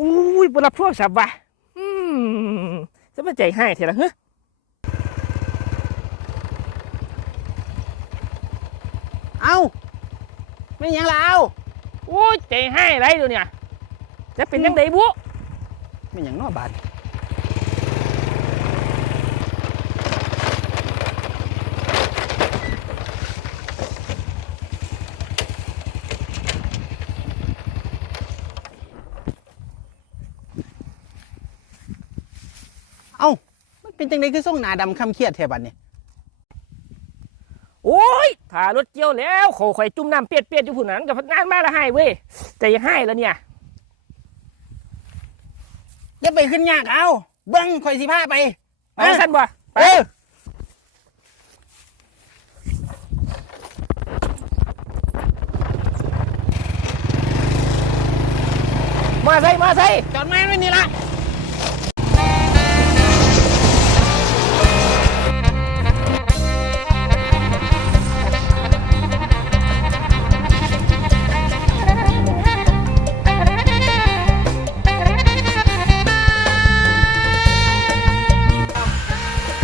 อุ้ยบรับโทรศัพท์ว่ะอืมจะมาใจให้เถอะละเฮ้ยเอาไม่หยังละเอาโอ้ยใจให้ไรเดี๋ยวเนี่ยจะเป็นยังไงบุไม่หยังเนอบาด เป็นจังไดคือส่งหน้าดำคำเครียดแท้บัดนี่โอ้ยถ่ารถเกี่ยวแล้วเขาข่อยจุ่มน้ำเปียดเปียดๆอยู่ผู้นั้นกับพนักงานมาละให้เว้ยใจให้แล้วเนี่ยอย่าไปขึ้นยากเอาเบิ้งข่อยสิพาไปเอาสั้นบ่ไปเออมาใส่มาใส่จอดแม่นไว้นี่ละ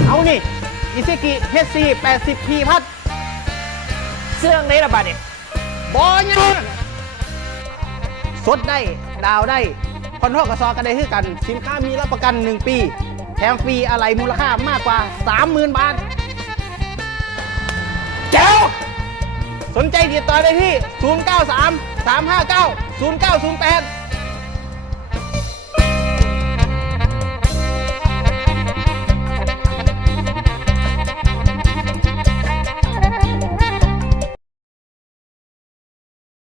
เอานี่อิเซกิเฮซี80พีพัดเสื้องในระบาดเนี่ยบอยังสดได้ ดาวได้คอนโทรกระซอกันได้คือกัน สินค้ามีรับประกัน 1 ปี แถมฟรีอะไรมูลค่ามากกว่า 30,000 บาทเจ้าสนใจติดต่อได้ที่ 093 359 0908